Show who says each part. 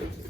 Speaker 1: Good.